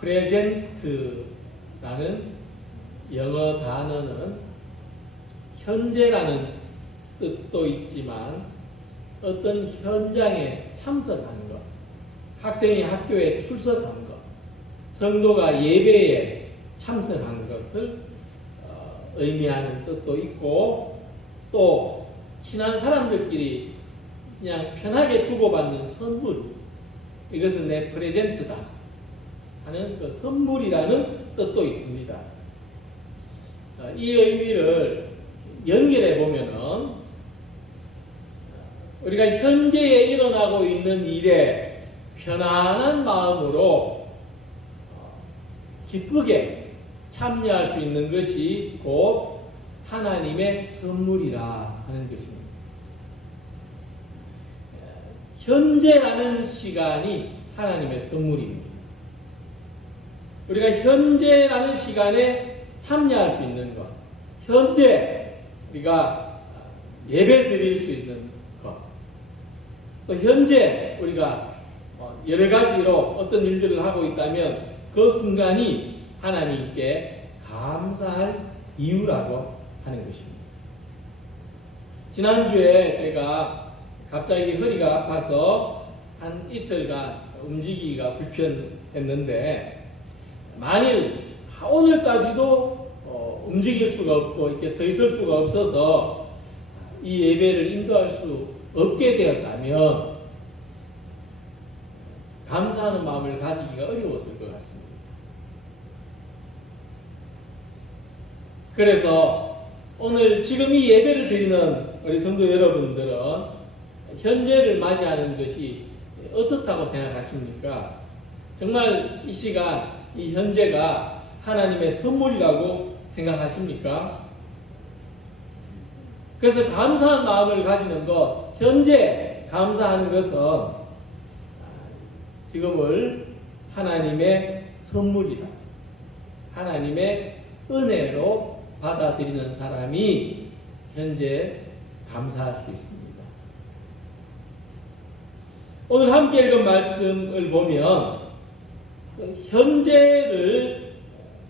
present라는 영어 단어는 현재라는 뜻도 있지만 어떤 현장에 참석하는 것, 학생이 학교에 출석한 것, 성도가 예배에 참석한 것을 의미하는 뜻도 있고, 또 친한 사람들끼리 그냥 편하게 주고받는 선물, 이것은 내 프레젠트다 하는 그 선물이라는 뜻도 있습니다. 이 의미를 연결해 보면은 우리가 현재에 일어나고 있는 일에 편안한 마음으로 기쁘게 참여할 수 있는 것이 곧 하나님의 선물이라 하는 것입니다. 현재라는 시간이 하나님의 선물입니다. 우리가 현재라는 시간에 참여할 수 있는 것, 현재 우리가 예배 드릴 수 있는 것, 또 현재 우리가 여러 가지로 어떤 일들을 하고 있다면 그 순간이 하나님께 감사할 이유라고 하는 것입니다. 지난주에 제가 갑자기 허리가 아파서 한 이틀간 움직이기가 불편했는데, 만일 오늘까지도 움직일 수가 없고 이렇게 서 있을 수가 없어서 이 예배를 인도할 수 없게 되었다면 감사하는 마음을 가지기가 어려웠을 것 같습니다. 그래서 오늘 지금 이 예배를 드리는 우리 성도 여러분들은 현재를 맞이하는 것이 어떻다고 생각하십니까? 정말 이 시간, 이 현재가 하나님의 선물이라고 생각하십니까? 그래서 감사한 마음을 가지는 것, 현재 감사하는 것은 지금을 하나님의 선물이다, 하나님의 은혜로 받아들이는 사람이 현재 감사할 수 있습니다. 오늘 함께 읽은 말씀을 보면 현재를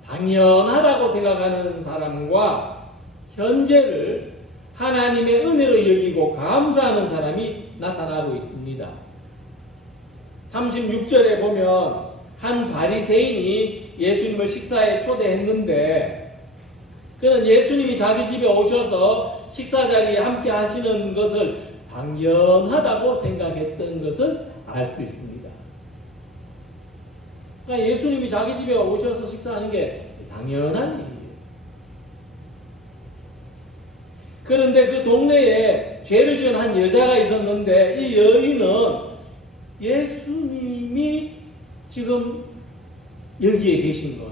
당연하다고 생각하는 사람과 현재를 하나님의 은혜로 여기고 감사하는 사람이 나타나고 있습니다. 36절에 보면 한 바리새인이 예수님을 식사에 초대했는데, 그는 예수님이 자기 집에 오셔서 식사 자리에 함께 하시는 것을 당연하다고 생각했던 것을 알 수 있습니다. 그러니까 예수님이 자기 집에 오셔서 식사하는 게 당연한 일이에요. 그런데 그 동네에 죄를 지은 한 여자가 있었는데, 이 여인은 예수님이 지금 여기에 계신 것,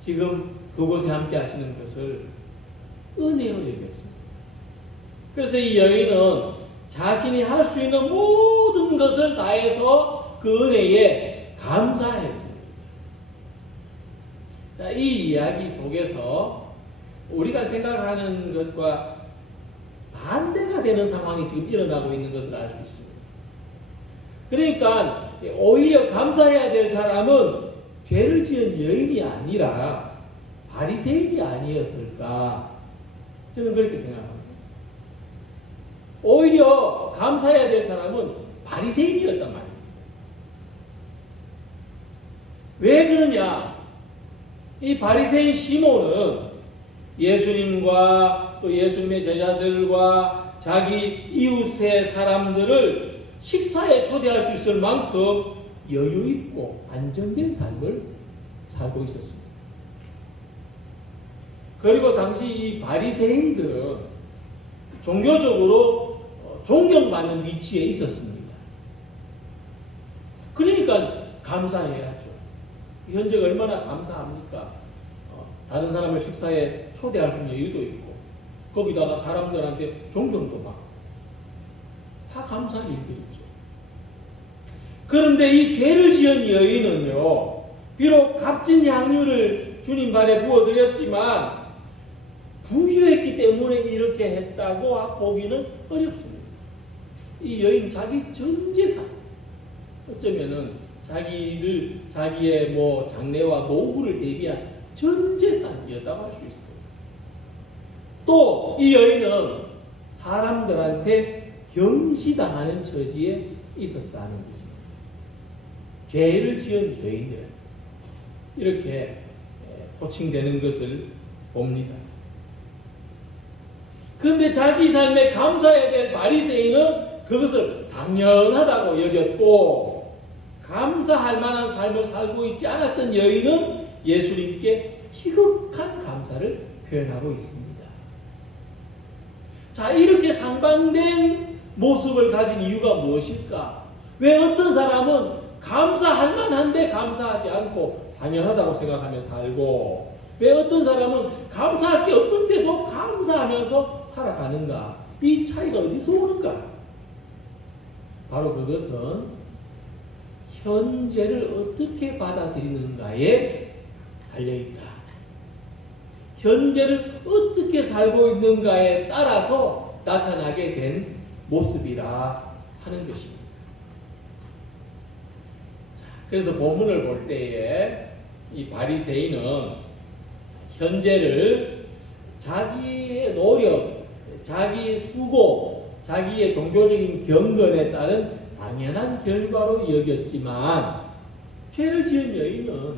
지금 그곳에 함께 하시는 것을 은혜로 여겼습니다. 그래서 이 여인은 자신이 할 수 있는 모든 것을 다해서 그 은혜에 감사했습니다. 자, 이 이야기 속에서 우리가 생각하는 것과 반대가 되는 상황이 지금 일어나고 있는 것을 알 수 있습니다. 그러니까 오히려 감사해야 될 사람은 죄를 지은 여인이 아니라 바리새인이 아니었을까, 저는 그렇게 생각합니다. 오히려 감사해야 될 사람은 바리새인이었단 말입니다. 왜 그러냐? 이 바리새인 시몬은 예수님과 또 예수님의 제자들과 자기 이웃의 사람들을 식사에 초대할 수 있을 만큼 여유 있고 안정된 삶을 살고 있었습니다. 그리고 당시 이 바리새인들은 종교적으로 존경받는 위치에 있었습니다. 그러니까 감사해야죠. 현재가 얼마나 감사합니까? 다른 사람을 식사에 초대할 수 있는 여유도 있고, 거기다가 사람들한테 존경도 받고, 다 감사한 일들이죠. 그런데 이 죄를 지은 여인은요, 비록 값진 향유를 주님 발에 부어드렸지만 부유했기 때문에 이렇게 했다고 보기는 어렵습니다. 이 여인 자기 전 재산, 어쩌면은 자기의 뭐 장래와 노후를 대비한 전 재산이었다고 할 수 있어요. 또 이 여인은 사람들한테 경시당하는 처지에 있었다는 것입니다. 죄를 지은 여인들 이렇게 호칭되는 것을 봅니다. 그런데 자기 삶에 감사해야 될 바리새인은 그것을 당연하다고 여겼고, 감사할 만한 삶을 살고 있지 않았던 여인은 예수님께 지극한 감사를 표현하고 있습니다. 자, 이렇게 상반된 모습을 가진 이유가 무엇일까? 왜 어떤 사람은 감사할 만한데 감사하지 않고 당연하다고 생각하며 살고, 왜 어떤 사람은 감사할 게 없는데도 감사하면서 살아가는가? 이 차이가 어디서 오는가? 바로 그것은 현재를 어떻게 받아들이는가에 달려있다. 현재를 어떻게 살고 있는가에 따라서 나타나게 된 모습이라 하는 것입니다. 그래서 본문을 볼 때에 이 바리새인은 현재를 자기의 노력, 자기의 수고, 자기의 종교적인 경건에 따른 당연한 결과로 여겼지만, 죄를 지은 여인은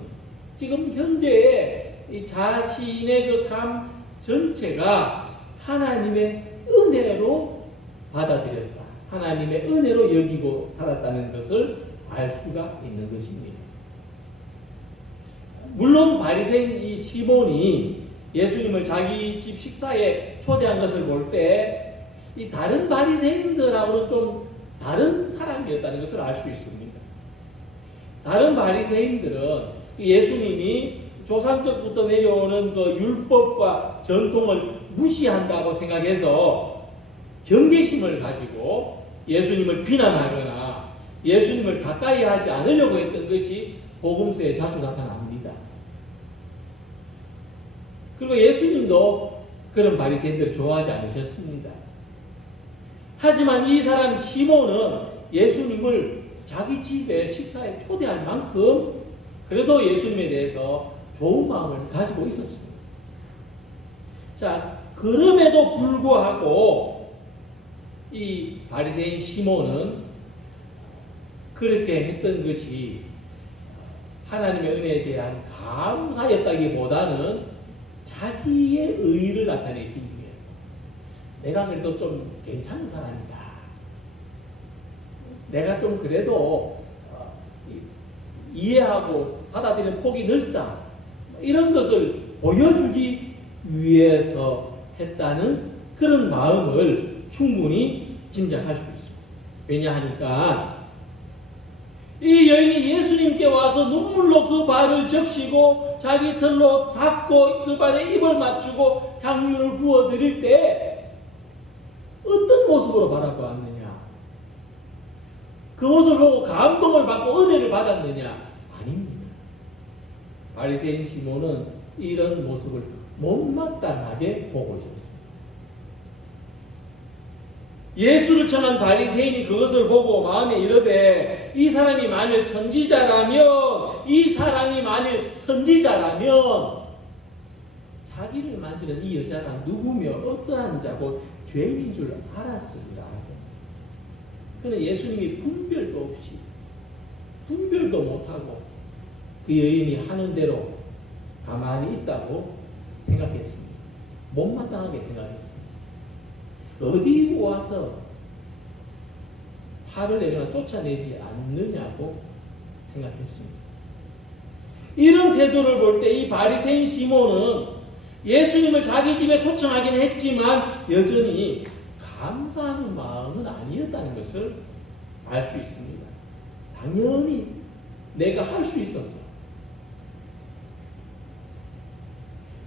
지금 현재의 이 자신의 그 삶 전체가 하나님의 은혜로 받아들였다. 하나님의 은혜로 여기고 살았다는 것을 알 수가 있는 것입니다. 물론 바리새인 이 시몬이 예수님을 자기 집 식사에 초대한 것을 볼 때 이 다른 바리새인들하고는 좀 다른 사람이었다는 것을 알 수 있습니다. 다른 바리새인들은 예수님이 조상적부터 내려오는 그 율법과 전통을 무시한다고 생각해서 경계심을 가지고 예수님을 비난하거나 예수님을 가까이 하지 않으려고 했던 것이 복음서에 자주 나타납니다. 그리고 예수님도 그런 바리새인들을 좋아하지 않으셨습니다. 하지만 이 사람 시몬은 예수님을 자기 집에 식사에 초대할 만큼 그래도 예수님에 대해서 좋은 마음을 가지고 있었습니다. 자, 그럼에도 불구하고 이 바리새인 시몬은 그렇게 했던 것이 하나님의 은혜에 대한 감사였다기보다는 자기의 의의를 나타내기 위해서 내가 그래도 좀 괜찮은 사람이다. 내가 좀 그래도 이해하고 받아들이는 폭이 넓다. 이런 것을 보여주기 위해서 했다는 그런 마음을 충분히 짐작할 수 있습니다. 왜냐하니까 이 여인이 예수님께 와서 눈물로 그 발을 적시고 자기 털로 닦고 그 발에 입을 맞추고 향유를 부어드릴 때 어떤 모습으로 바라보았느냐? 그 모습을 보고 감동을 받고 은혜를 받았느냐? 아닙니다. 바리새인 시몬은 이런 모습을 못마땅하게 보고 있었습니다. 예수를 청한 바리새인이 그것을 보고 마음에 이르되 이 사람이 만일 선지자라면 자기를 만지는 이 여자가 누구며 어떠한 자고 죄인인 줄 알았으리라. 그러나 예수님이 분별도 못하고 그 여인이 하는 대로 가만히 있다고 생각했습니다. 못마땅하게 생각했습니다. 어디 와서 화를 내거나 쫓아내지 않느냐고 생각했습니다. 이런 태도를 볼 때 이 바리새인 시몬은 예수님을 자기 집에 초청하긴 했지만 여전히 감사하는 마음은 아니었다는 것을 알 수 있습니다. 당연히 내가 할 수 있었어.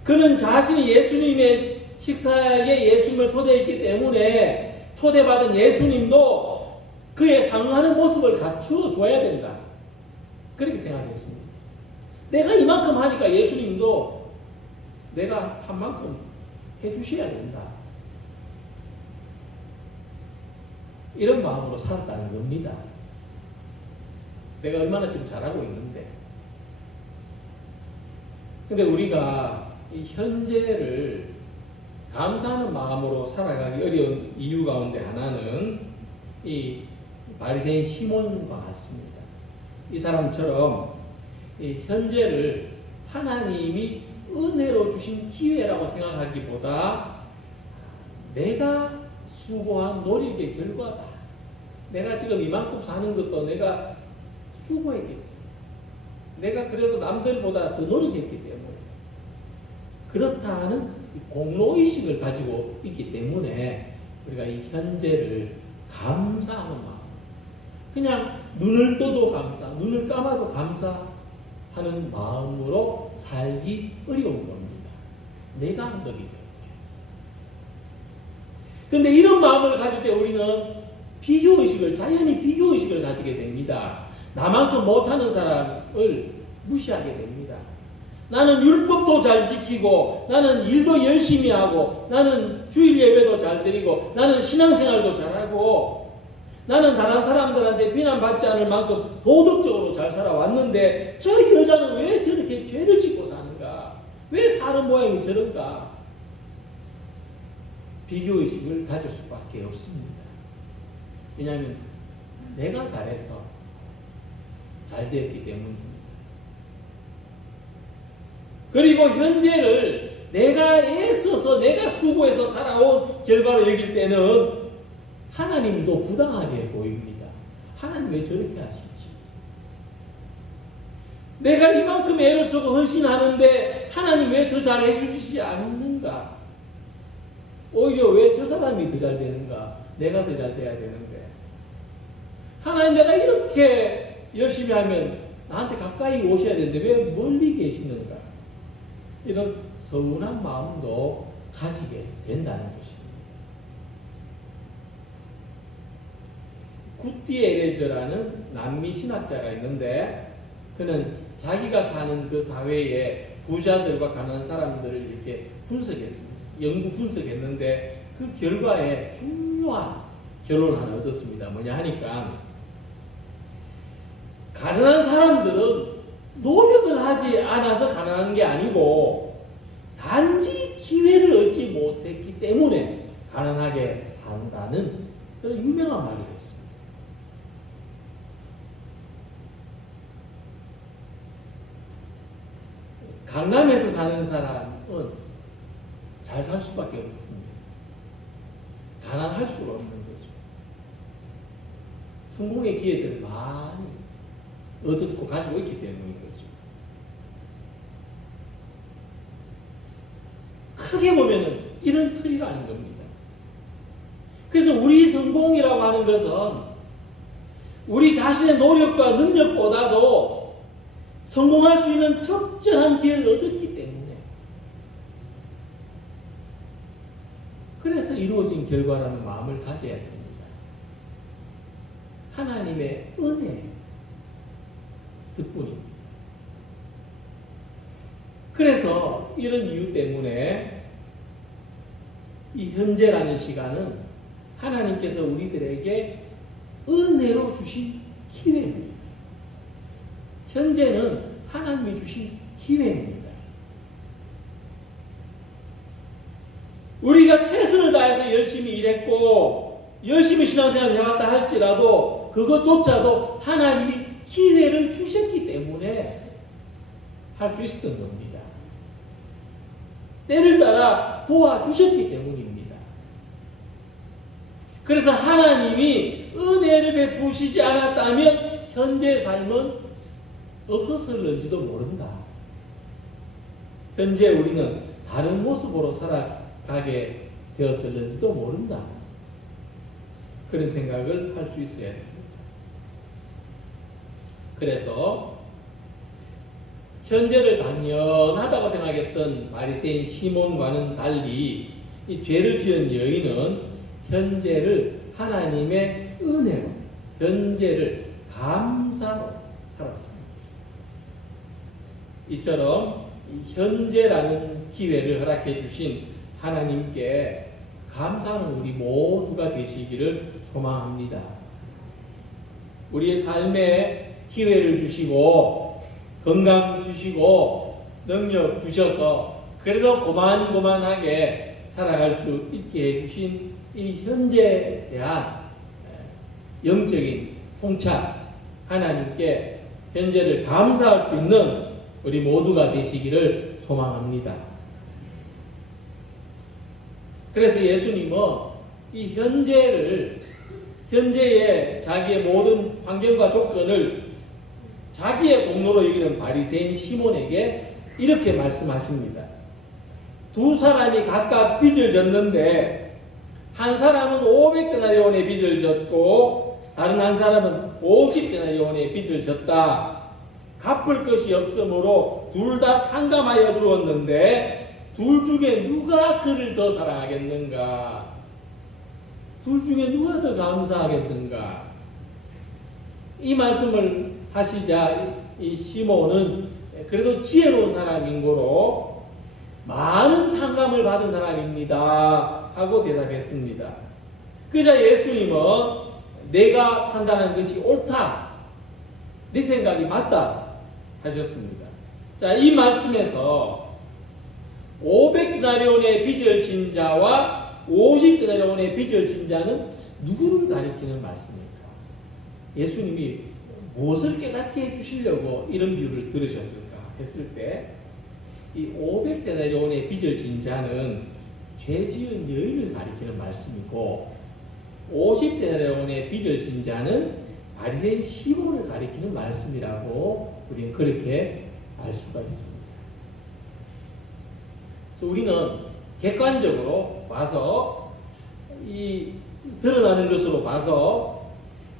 그는 자신이 예수님의 식사에 예수님을 초대했기 때문에 초대받은 예수님도 그에 상응하는 모습을 갖추어 줘야 된다. 그렇게 생각했습니다. 내가 이만큼 하니까 예수님도 내가 한 만큼 해주셔야 된다. 이런 마음으로 살았다는 겁니다. 내가 얼마나 지금 잘하고 있는데. 근데 우리가 이 현재를 감사하는 마음으로 살아가기 어려운 이유 가운데 하나는 이 바리새인 시몬과 같습니다. 이 사람처럼 이 현재를 하나님이 은혜로 주신 기회라고 생각하기보다 내가 수고한 노력의 결과다. 내가 지금 이만큼 사는 것도 내가 수고했기 때문에, 내가 그래도 남들보다 더 노력했기 때문에, 그렇다 하는 공로의식을 가지고 있기 때문에 우리가 이 현재를 감사하는 마음, 그냥 눈을 떠도 감사, 눈을 감아도 감사하는 마음으로 살기 어려운 겁니다. 내가 한 거기 때문에. 그런데 이런 마음을 가질 때 우리는 자연히 비교의식을 가지게 됩니다. 나만큼 못하는 사람을 무시하게 됩니다. 나는 율법도 잘 지키고, 나는 일도 열심히 하고, 나는 주일 예배도 잘 드리고, 나는 신앙생활도 잘하고, 나는 다른 사람들한테 비난받지 않을 만큼 도덕적으로 잘 살아왔는데 저 여자는 왜 저렇게 죄를 짓고 사는가? 왜 사는 모양이 저런가? 비교의식을 가질 수밖에 없습니다. 왜냐하면 내가 잘해서 잘 되었기 때문입니다. 그리고 현재를 내가 애써서 내가 수고해서 살아온 결과로 여길 때는 하나님도 부당하게 보입니다. 하나님 왜 저렇게 하시지? 내가 이만큼 애를 쓰고 헌신하는데 하나님 왜 더 잘 해주시지 않는가? 오히려 왜 저 사람이 더 잘 되는가? 내가 더 잘 돼야 되는데. 하나님, 내가 이렇게 열심히 하면 나한테 가까이 오셔야 되는데 왜 멀리 계시는가? 이런 서운한 마음도 가지게 된다는 것입니다. 구티 에레저라는 남미 신학자가 있는데 그는 자기가 사는 그 사회에 부자들과 가난한 사람들을 이렇게 분석했습니다. 연구 분석했는데 그 결과에 중요한 결론을 하나 얻었습니다. 뭐냐 하니까 가난한 사람들은 노력을 하지 않아서 가난한 게 아니고 단지 기회를 얻지 못했기 때문에 가난하게 산다는 그런 유명한 말이 있습니다. 강남에서 사는 사람은 잘 살 수밖에 없습니다. 가난할 수가 없는 거죠. 성공의 기회들을 많이 얻고 가지고 있기 때문인 거죠. 크게 보면은 이런 틀이라는 겁니다. 그래서 우리 성공이라고 하는 것은 우리 자신의 노력과 능력보다도 성공할 수 있는 적절한 기회를 얻었기 때문에, 그래서 이루어진 결과라는 마음을 가져야 됩니다. 하나님의 은혜 덕분입니다. 그래서 이런 이유 때문에 이 현재라는 시간은 하나님께서 우리들에게 은혜로 주신 기회입니다. 현재는 하나님이 주신 기회입니다. 우리가 최선을 다해서 열심히 일했고 열심히 신앙생활을 해왔다 할지라도 그것조차도 하나님이 기회를 주셨기 때문에 할 수 있었던 겁니다. 때를 따라 도와주셨기 때문입니다. 그래서 하나님이 은혜를 베푸시지 않았다면 현재의 삶은 없었을는지도 모른다. 현재 우리는 다른 모습으로 살아가게 되었을는지도 모른다. 그런 생각을 할 수 있어야 됩니다. 그래서 현재를 당연하다고 생각했던 바리새인 시몬과는 달리 이 죄를 지은 여인은 현재를 하나님의 은혜로, 현재를 감사로 살았습니다. 이처럼 현재라는 기회를 허락해 주신 하나님께 감사하는 우리 모두가 되시기를 소망합니다. 우리의 삶에 기회를 주시고 건강 주시고 능력 주셔서 그래도 고만고만하게 살아갈 수 있게 해주신 이 현재에 대한 영적인 통찰, 하나님께 현재를 감사할 수 있는 우리 모두가 되시기를 소망합니다. 그래서 예수님은 이 현재의 자기의 모든 환경과 조건을 자기의 공로로 여기는 바리새인 시몬에게 이렇게 말씀하십니다. 두 사람이 각각 빚을 졌는데 한 사람은 500데나리온의 빚을 졌고 다른 한 사람은 50데나리온의 빚을 졌다. 갚을 것이 없으므로 둘 다 탕감하여 주었는데 둘 중에 누가 그를 더 사랑하겠는가? 둘 중에 누가 더 감사하겠는가? 이 말씀을 하시자 이 시몬은 그래도 지혜로운 사람인 거로 많은 탕감을 받은 사람입니다 하고 대답했습니다. 그러자 예수님은 내가 판단한 것이 옳다, 네 생각이 맞다 하셨습니다. 자, 이 말씀에서 500데나리온의 빚을 진 자와 50데나리온의 빚을 진 자는 누구를 가리키는 말씀입니까? 예수님이 무엇을 깨닫게 해주시려고 이런 비유를 들으셨을까 했을 때 이 500데나리온의 빚을 진 자는 죄 지은 여인을 가리키는 말씀이고 50데나리온의 빚을 진 자는 바리새인 시몬을 가리키는 말씀이라고 우리는 그렇게 알 수가 있습니다. 그래서 우리는 객관적으로 봐서 이 드러나는 것으로 봐서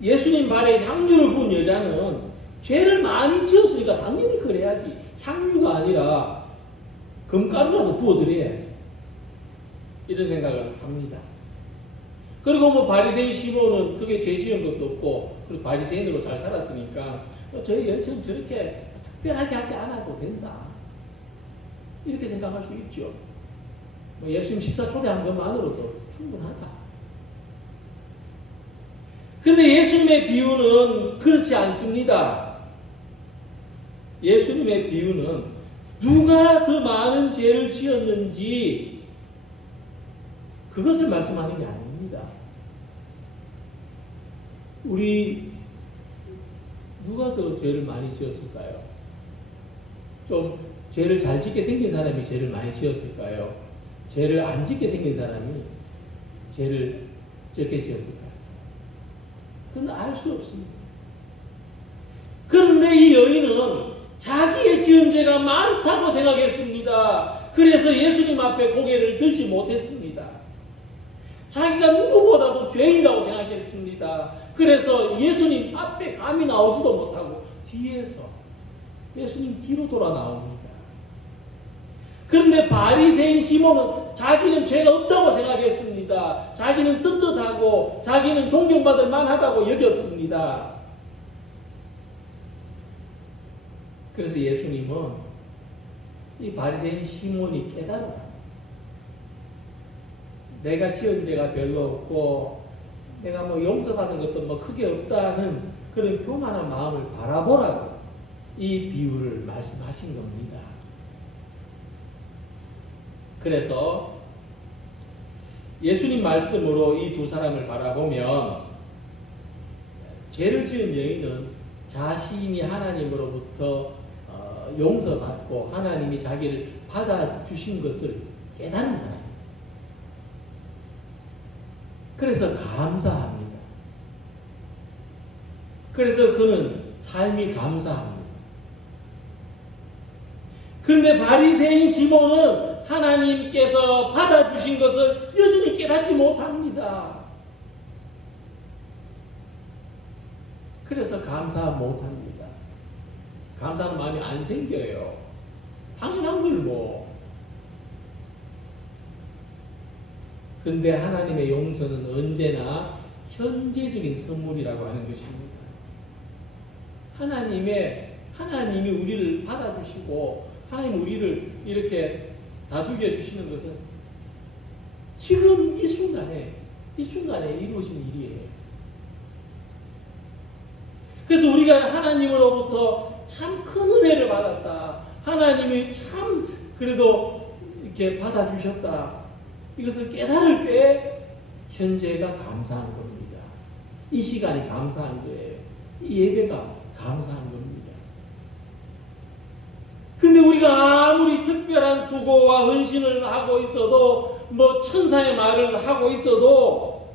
예수님 발에 향유를 부은 여자는 죄를 많이 지었으니까 당연히 그래야지. 향유가 아니라 금가루라도 부어드려야지. 이런 생각을 합니다. 그리고 뭐 바리새인 시몬은 크게 죄 지은 것도 없고 그리고 바리새인으로 잘 살았으니까 저희 열처럼 저렇게 특별하게 하지 않아도 된다. 이렇게 생각할 수 있죠. 뭐 예수님 식사 초대한 것만으로도 충분하다. 근데 예수님의 비유는 그렇지 않습니다. 예수님의 비유는 누가 더 많은 죄를 지었는지 그것을 말씀하는 게 아닙니다. 우리 누가 더 죄를 많이 지었을까요? 좀 죄를 잘 짓게 생긴 사람이 죄를 많이 지었을까요? 죄를 안 짓게 생긴 사람이 죄를 적게 지었을까요? 그건 알 수 없습니다. 그런데 이 여인은 자기의 지은 죄가 많다고 생각했습니다. 그래서 예수님 앞에 고개를 들지 못했습니다. 자기가 누구보다도 죄인이라고 생각했습니다. 그래서 예수님 앞에 감히 나오지도 못하고 뒤에서 예수님 뒤로 돌아 나옵니다. 그런데 바리새인 시몬은 자기는 죄가 없다고 생각했습니다. 자기는 떳떳하고 자기는 존경받을 만하다고 여겼습니다. 그래서 예수님은 이 바리새인 시몬이 깨달아. 내가 지은 죄가 별로 없고 내가 뭐 용서받은 것도 뭐 크게 없다는 그런 교만한 마음을 바라보라고 이 비유를 말씀하신 겁니다. 그래서 예수님 말씀으로 이 두 사람을 바라보면 죄를 지은 여인은 자신이 하나님으로부터 용서받고 하나님이 자기를 받아주신 것을 깨닫는 사람입니다. 그래서 감사합니다. 그래서 그는 삶이 감사합니다. 그런데 바리새인 시몬은 하나님께서 받아주신 것을 여전히 깨닫지 못합니다. 그래서 감사 못합니다. 감사하는 마음이 안 생겨요. 당연한 걸 뭐. 근데 하나님의 용서는 언제나 현재적인 선물이라고 하는 것입니다. 하나님이 우리를 받아주시고 하나님 우리를 이렇게 다독여 주시는 것은 지금 이 순간에 이루어진 일이에요. 그래서 우리가 하나님으로부터 참 큰 은혜를 받았다. 하나님이 참 그래도 이렇게 받아주셨다. 이것을 깨달을 때 현재가 감사한 겁니다. 이 시간이 감사한 거예요. 이 예배가 감사한 겁니다. 근데 우리가 아무리 특별한 수고와 헌신을 하고 있어도 뭐 천사의 말을 하고 있어도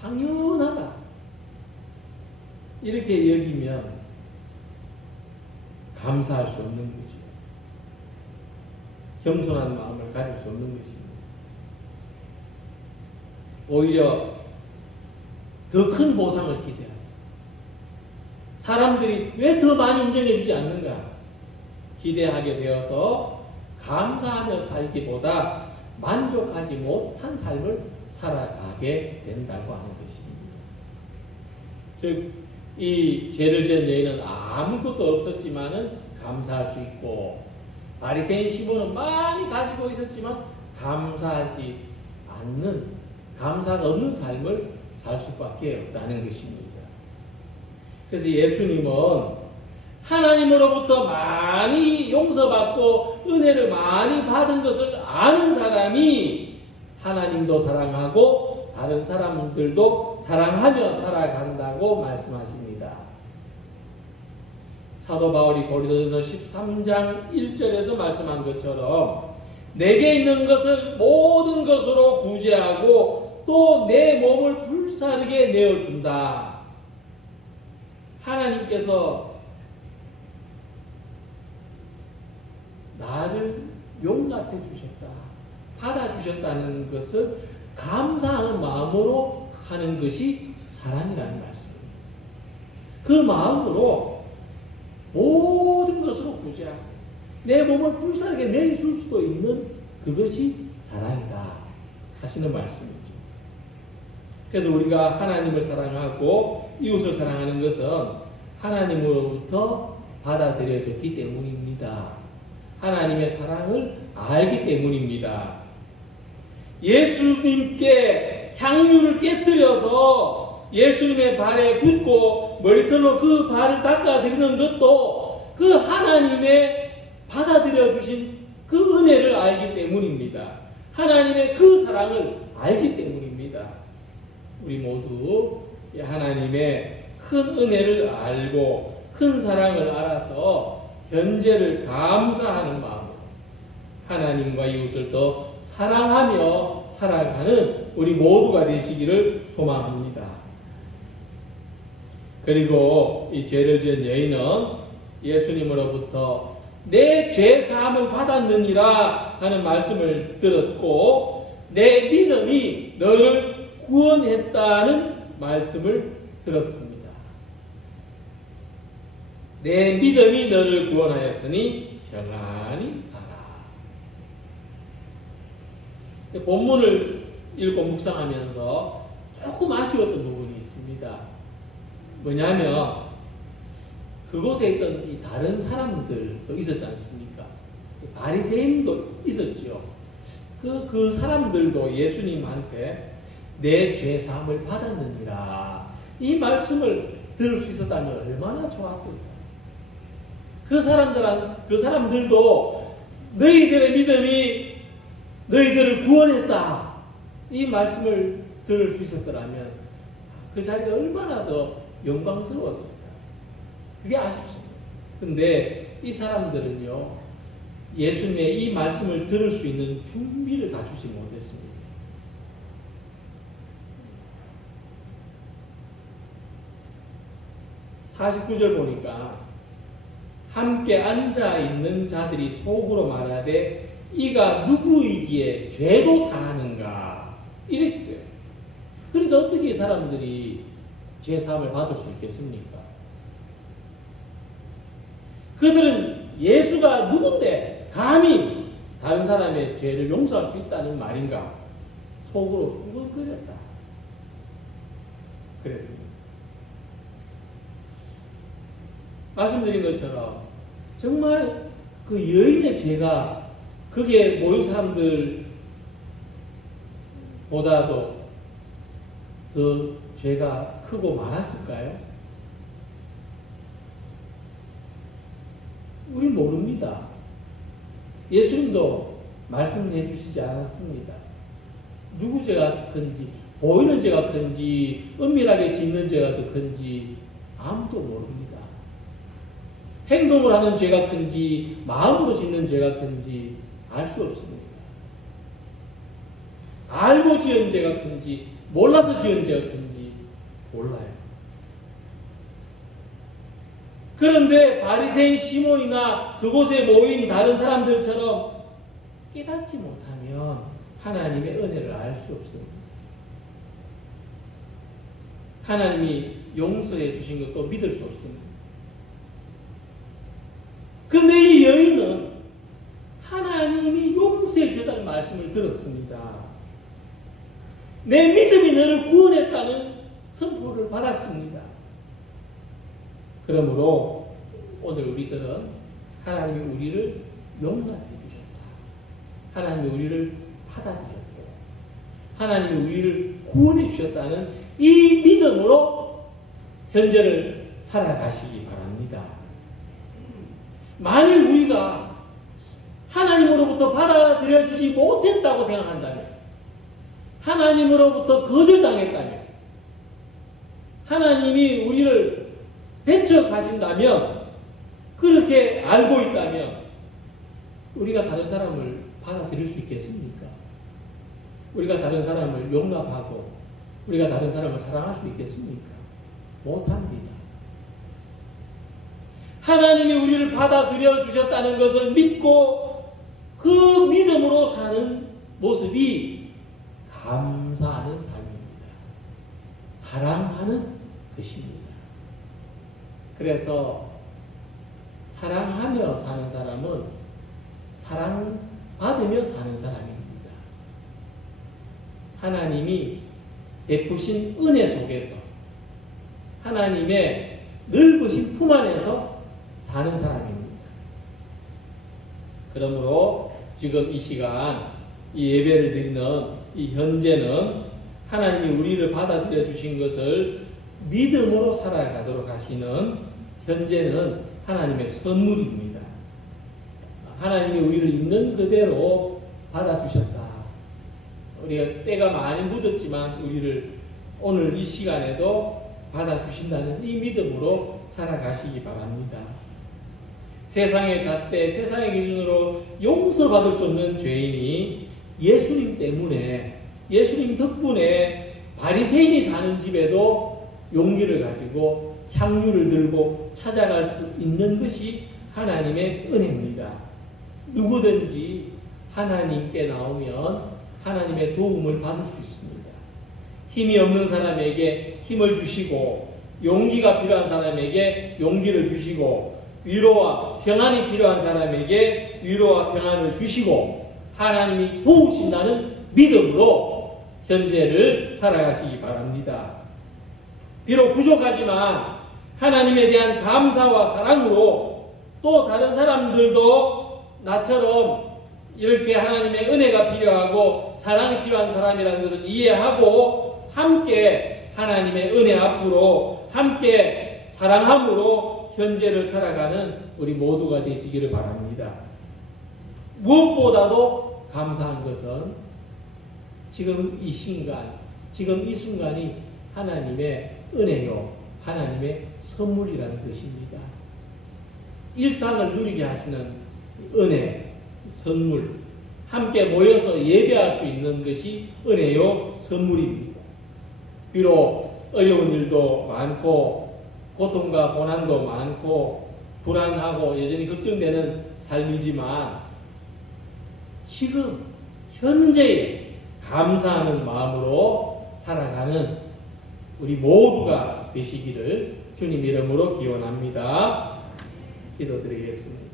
당연하다 이렇게 여기면 감사할 수 없는 거죠. 겸손한 마음을 가질 수 없는 것입니다. 오히려 더 큰 보상을 기대합니다. 사람들이 왜 더 많이 인정해 주지 않는가 기대하게 되어서 감사하며 살기보다 만족하지 못한 삶을 살아가게 된다고 하는 것입니다. 즉 이 죄를 지은 여인은 아무것도 없었지만은 감사할 수 있고, 바리새인 시몬은 많이 가지고 있었지만 감사하지 않는, 감사가 없는 삶을 살 수밖에 없다는 것입니다. 그래서 예수님은 하나님으로부터 많이 용서받고 은혜를 많이 받은 것을 아는 사람이 하나님도 사랑하고 다른 사람들도 사랑하며 살아간다고 말씀하십니다. 사도 바울이 고린도전서 13장 1절에서 말씀한 것처럼 내게 있는 것을 모든 것으로 구제하고 또 내 몸을 불사르게 내어준다. 하나님께서 나를 용납해 주셨다, 받아주셨다는 것을 감사하는 마음으로 하는 것이 사랑이라는 말씀입니다. 그 마음으로 모든 것으로 구제하고 내 몸을 불쌍하게 내줄 수도 있는 그것이 사랑이다 하시는 말씀이죠. 그래서 우리가 하나님을 사랑하고 이웃을 사랑하는 것은 하나님으로부터 받아들여졌기 때문입니다. 하나님의 사랑을 알기 때문입니다. 예수님께 향유를 깨뜨려서 예수님의 발에 붓고 머리털로 그 발을 닦아드리는 것도 그 하나님의 받아들여 주신 그 은혜를 알기 때문입니다. 하나님의 그 사랑을 알기 때문입니다. 우리 모두 하나님의 큰 은혜를 알고 큰 사랑을 알아서 현재를 감사하는 마음으로 하나님과 이웃을 더 사랑하며 살아가는 우리 모두가 되시기를 소망합니다. 그리고 이 죄를 지은 여인은 예수님으로부터 내 죄 사함을 받았느니라 하는 말씀을 들었고 내 믿음이 너를 구원했다는 말씀을 들었습니다. 내 믿음이 너를 구원하였으니 평안히 가라. 본문을 읽고 묵상하면서 조금 아쉬웠던 부분이 있습니다. 뭐냐면 그곳에 있던 이 다른 사람들도 있었지 않습니까? 바리새인도 있었지요. 그 사람들도 예수님한테 내 죄 사함을 받았느니라 이 말씀을 들을 수 있었다면 얼마나 좋았을까. 그 사람들도 너희들의 믿음이 너희들을 구원했다 이 말씀을 들을 수 있었더라면 그 자리가 얼마나 더 영광스러웠을까. 그게 아쉽습니다. 근데 이 사람들은요 예수님의 이 말씀을 들을 수 있는 준비를 갖추지 못했습니다. 49절 보니까 함께 앉아있는 자들이 속으로 말하되 이가 누구이기에 죄도 사하는가 이랬어요. 그러니까 어떻게 이 사람들이 죄사함을 받을 수 있겠습니까? 그들은 예수가 누군데 감히 다른 사람의 죄를 용서할 수 있다는 말인가 속으로 후끈거렸다 그랬습니다. 말씀드린 것처럼 정말 그 여인의 죄가 거기에 모인 사람들보다도 더 죄가 크고 많았을까요? 우린 모릅니다. 예수님도 말씀해 주시지 않았습니다. 누구 죄가 큰지, 보이는 죄가 큰지, 은밀하게 짓는 죄가 더 큰지 아무도 모릅니다. 행동을 하는 죄가 큰지, 마음으로 짓는 죄가 큰지 알 수 없습니다. 알고 지은 죄가 큰지, 몰라서 지은 죄가 큰지 몰라요. 그런데 바리새인 시몬이나 그곳에 모인 다른 사람들처럼 깨닫지 못하면 하나님의 은혜를 알 수 없습니다. 하나님이 용서해 주신 것도 믿을 수 없습니다. 그런데 이 여인은 하나님이 용서해 주셨다는 말씀을 들었습니다. 내 믿음이 너를 구원했다는 선포를 받았습니다. 그러므로 오늘 우리들은 하나님이 우리를 용납해 주셨다. 하나님이 우리를 받아주셨고 하나님이 우리를 구원해 주셨다는 이 믿음으로 현재를 살아가시기 바랍니다. 만일 우리가 하나님으로부터 받아들여지지 못했다고 생각한다면, 하나님으로부터 거절당했다면, 하나님이 우리를 배척하신다면, 그렇게 알고 있다면 우리가 다른 사람을 받아들일 수 있겠습니까? 우리가 다른 사람을 용납하고 우리가 다른 사람을 사랑할 수 있겠습니까? 못합니다. 하나님이 우리를 받아들여 주셨다는 것을 믿고 그 믿음으로 사는 모습이 감사하는 삶입니다. 사랑하는 것입니다. 그래서 사랑하며 사는 사람은 사랑받으며 사는 사람입니다. 하나님이 베푸신 은혜 속에서 하나님의 넓으신 품 안에서 사는 사람입니다. 그러므로 지금 이 시간 이 예배를 드리는 이 현재는 하나님이 우리를 받아들여 주신 것을 믿음으로 살아가도록 하시는 현재는 하나님의 선물입니다. 하나님이 우리를 있는 그대로 받아주셨다. 우리가 때가 많이 묻었지만 우리를 오늘 이 시간에도 받아주신다는 이 믿음으로 살아가시기 바랍니다. 세상의 잣대, 세상의 기준으로 용서받을 수 없는 죄인이 예수님 때문에, 예수님 덕분에 바리새인이 사는 집에도 용기를 가지고 향유를 들고 찾아갈 수 있는 것이 하나님의 은혜입니다. 누구든지 하나님께 나오면 하나님의 도움을 받을 수 있습니다. 힘이 없는 사람에게 힘을 주시고, 용기가 필요한 사람에게 용기를 주시고, 위로와 평안이 필요한 사람에게 위로와 평안을 주시고, 하나님이 도우신다는 믿음으로 현재를 살아가시기 바랍니다. 비록 부족하지만 하나님에 대한 감사와 사랑으로 또 다른 사람들도 나처럼 이렇게 하나님의 은혜가 필요하고 사랑이 필요한 사람이라는 것을 이해하고 함께 하나님의 은혜 앞으로 함께 사랑함으로 현재를 살아가는 우리 모두가 되시기를 바랍니다. 무엇보다도 감사한 것은 지금 이 순간, 지금 이 순간이 하나님의 은혜요, 하나님의 선물이라는 것입니다. 일상을 누리게 하시는 은혜, 선물, 함께 모여서 예배할 수 있는 것이 은혜요, 선물입니다. 비록 어려운 일도 많고 고통과 고난도 많고 불안하고 여전히 걱정되는 삶이지만 지금 현재에 감사하는 마음으로 살아가는 우리 모두가 되시기를 주님 이름으로 기원합니다. 기도드리겠습니다.